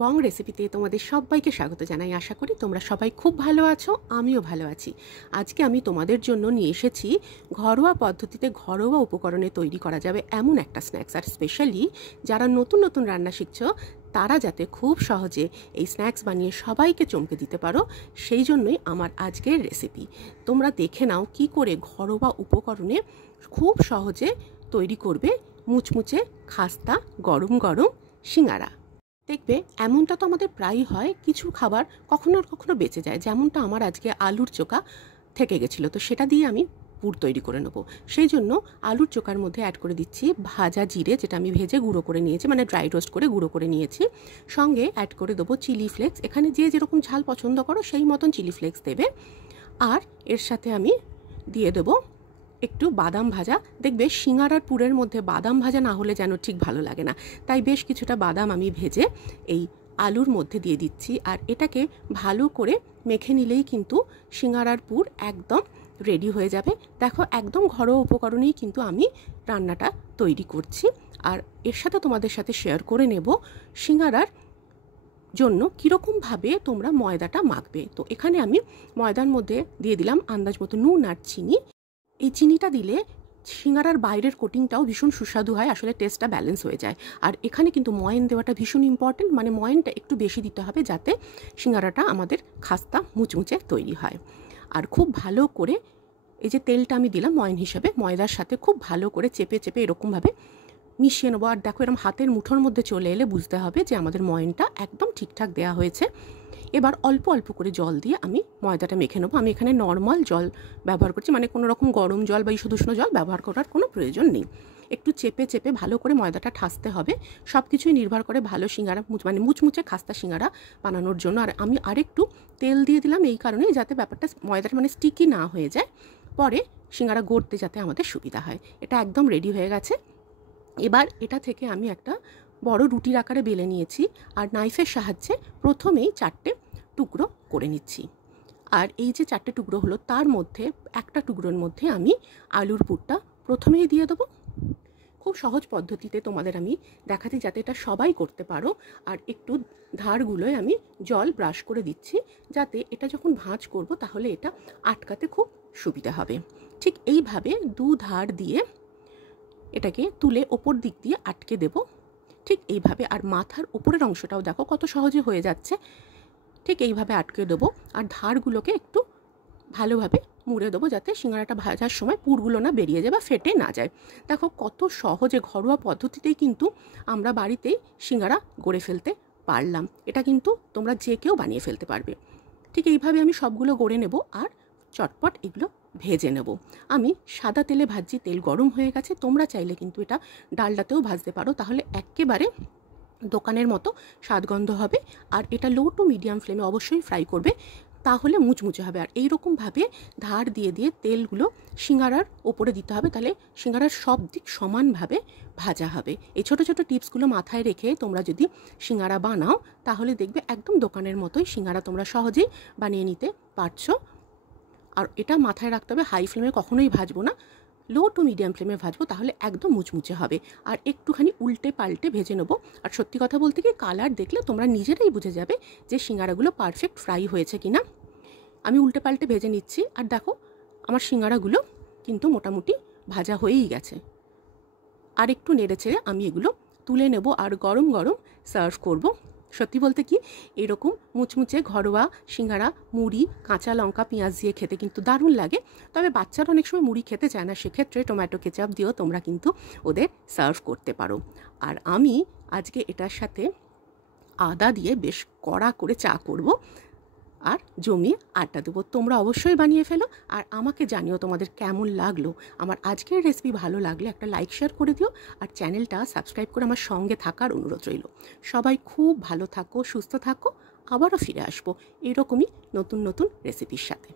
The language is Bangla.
বং রেসিপিতে তোমাদের সবাইকে স্বাগত জানাই। আশা করি তোমরা সবাই খুব ভালো আছো, আমিও ভালো আছি। আজকে আমি তোমাদের জন্য নিয়ে এসেছি ঘরোয়া পদ্ধতিতে ঘরোয়া উপকরণে তৈরি করা যাবে এমন একটা স্ন্যাক্স। আর স্পেশালি যারা নতুন নতুন রান্না শিখছো তারা যাতে খুব সহজে এই স্ন্যাক্স বানিয়ে সবাইকে চমকে দিতে পারো, সেই জন্যই আমার আজকের রেসিপি। তোমরা দেখে নাও কি করে ঘরোয়া উপকরণে খুব সহজে তৈরি করবে মুচমুচে খাস্তা গরম গরম সিঙ্গারা। দেখবে এমনটা তো আমাদের প্রায়ই হয়, কিছু খাবার কখনো আর কখনো বেঁচে যায়। যেমনটা আমার আজকে আলুর চোখা থেকে গেছিলো, তো সেটা দিয়ে আমি পুর তৈরি করে নেবো। সেই জন্য আলুর চোখার মধ্যে অ্যাড করে দিচ্ছি ভাজা জিরে, যেটা আমি ভেজে গুঁড়ো করে নিয়েছি, মানে ড্রাই রোস্ট করে গুঁড়ো করে নিয়েছি। সঙ্গে অ্যাড করে দেবো চিলি ফ্লেক্স। এখানে যে যেরকম ঝাল পছন্দ করো সেই মতন চিলি ফ্লেক্স দেবে। আর এর সাথে আমি দিয়ে দেবো একটু বাদাম ভাজা। দেখবে সিঙ্গারার পুরের মধ্যে বাদাম ভাজা না হলে যেন ঠিক ভালো লাগে না, তাই বেশ কিছুটা বাদাম আমি ভেজে এই আলুর মধ্যে দিয়ে দিচ্ছি। আর এটাকে ভালো করে মেখে নিলেই কিন্তু সিঙ্গারার পুর একদম রেডি হয়ে যাবে। দেখো একদম ঘরোয়া উপকরণেই কিন্তু আমি রান্নাটা তৈরি করছি। আর এর সাথে তোমাদের সাথে শেয়ার করে নেব সিঙ্গারার জন্য কীরকমভাবে তোমরা ময়দাটা মাখবে। তো এখানে আমি ময়দার মধ্যে দিয়ে দিলাম আন্দাজ মতো নুন আর চিনি। এই চিনিটা দিলে সিঙ্গারার বাইরের কোটিংটাও ভীষণ সুস্বাদু হয়, আসলে টেস্টটা ব্যালেন্স হয়ে যায়। আর এখানে কিন্তু ময়ন দেওয়াটা ভীষণ ইম্পর্টেন্ট, মানে ময়নটা একটু বেশি দিতে হবে যাতে সিঙ্গারাটা আমাদের খাস্তা মুচমুচে তৈরি হয়। আর খুব ভালো করে এই যে তেলটা আমি দিলাম ময়ন হিসাবে, ময়দার সাথে খুব ভালো করে চেপে চেপে এরকমভাবে মিশিয়ে নেবো। আর দেখো এরকম হাতের মুঠোর মধ্যে চলে এলে বুঝতে হবে যে আমাদের ময়নটা একদম ঠিকঠাক দেওয়া হয়েছে। এবার অল্প অল্প করে জল দিয়ে আমি ময়দাটা মেখে নেবো। আমি এখানে নর্মাল জল ব্যবহার করছি, মানে কোনো রকম গরম জল বা ঈষৎ উষ্ণ জল ব্যবহার করার কোনো প্রয়োজন নেই। একটু চেপে চেপে ভালো করে ময়দাটা ঠাসতে হবে। সব কিছুই নির্ভর করে ভালো সিঙ্গারা মানে মুচমুচে খাস্তা সিঙ্গারা বানানোর জন্য। আর আমি আরেকটু তেল দিয়ে দিলাম এই কারণেই যাতে ব্যাপারটা ময়দাটা মানে স্টিকি না হয়ে যায়, পরে সিঙ্গারা গড়তে যাতে আমাদের সুবিধা হয়। এটা একদম রেডি হয়ে গেছে। এবার এটা থেকে আমি একটা বড় রুটির আকারে বেলে নিয়েছি আর নাইফের সাহায্যে প্রথমেই 4টে টুকরো করে নিচ্ছি। আর এই যে 4টে টুকরো হলো তার মধ্যে একটা টুকরোর মধ্যে আমি আলুর পুরটা প্রথমেই দিয়ে দেবো। খুব সহজ পদ্ধতিতে তোমাদের আমি দেখাচ্ছি যাতে এটা সবাই করতে পারো। আর একটু ধারগুলোয় আমি জল ব্রাশ করে দিচ্ছি যাতে এটা যখন ভাঁজ করব তাহলে এটা আটকাতে খুব সুবিধা হবে। ঠিক এইভাবে দু ধার দিয়ে এটাকে তুলে ওপর দিক দিয়ে আটকে দেব, ঠিক এইভাবে। আর মাথার উপরের অংশটাও দেখো কত সহজে হয়ে যাচ্ছে। ঠিক এইভাবে আটকে দেবো আর ধারগুলোকে একটু ভালোভাবে মুড়ে দেবো যাতে সিঙ্গারাটা ভাজার সময় পুরগুলো না বেরিয়ে যায় বা ফেটে না যায়। দেখো কত সহজে ঘরোয়া পদ্ধতিতেই কিন্তু আমরা বাড়িতেই সিঙ্গারা গড়ে ফেলতে পারলাম। এটা কিন্তু তোমরা যে কেউ বানিয়ে ফেলতে পারবে। ঠিক এইভাবে আমি সবগুলো গড়ে নেব আর চটপট এগুলো ভেজে নেব। আমি সাদা তেলে ভাজছি, তেল গরম হয়ে গেছে। তোমরা চাইলে কিন্তু এটা ডালডাতেও ভাজতে পারো, তাহলে একেবারে দোকানের মতো স্বাদগন্ধ হবে। আর এটা লো টু মিডিয়াম ফ্লেমে অবশ্যই ফ্রাই করবে, তাহলে মুচমুচে হবে। আর এইরকমভাবে ধার দিয়ে দিয়ে তেলগুলো সিঙ্গারার ওপরে দিতে হবে, তাহলে সিঙ্গারার সব দিক সমানভাবে ভাজা হবে। এই ছোটো ছোটো টিপসগুলো মাথায় রেখে তোমরা যদি সিঙ্গারা বানাও তাহলে দেখবে একদম দোকানের মতোই সিঙ্গারা তোমরা সহজেই বানিয়ে নিতে পারছো। আর এটা মাথায় রাখতে হবে হাই ফ্লেমে কখনোই ভাজবো না, লো টু মিডিয়াম ফ্লেমে ভাজবো, তাহলে একদম মুচমুচে হবে। আর একটুখানি উল্টে পাল্টে ভেজে নেবো। আর সত্যি কথা বলতে কি কালার দেখলে তোমরা নিজেরাই বুঝে যাবে যে সিঙ্গারাগুলো পারফেক্ট ফ্রাই হয়েছে কিনা। আমি উল্টে পাল্টে ভেজে নিচ্ছি আর দেখো আমার সিঙ্গারাগুলো কিন্তু মোটামুটি ভাজা হয়েই গেছে। আর একটু নেড়ে ছেড়ে আমি এগুলো তুলে নেব আর গরম গরম সার্ভ করব। সত্যি বলতে কি এরকম মুচমুচে ঘরোয়া সিঙ্গারা মুড়ি কাঁচা লঙ্কা পেঁয়াজ দিয়ে খেতে কিন্তু দারুণ লাগে। তবে বাচ্চারা অনেক সময় মুড়ি খেতে চায় না, সেক্ষেত্রে টমেটো কেচাপ দিয়েও তোমরা কিন্তু ওদের সার্ভ করতে পারো। আর আমি আজকে এটার সাথে আদা দিয়ে বেশ কড়া করে চা করব আর জমিয়ে আড্ডা দেবো। তোমরা অবশ্যই বানিয়ে ফেলো আর আমাকে জানিও তোমাদের কেমন লাগলো। আমার আজকের রেসিপি ভালো লাগলে একটা লাইক শেয়ার করে দিও আর চ্যানেলটা সাবস্ক্রাইব করে আমার সঙ্গে থাকার অনুরোধ রইল। সবাই খুব ভালো থাকো, সুস্থ থাকো, আবারও ফিরে আসবো এরকমই নতুন নতুন রেসিপির সাথে।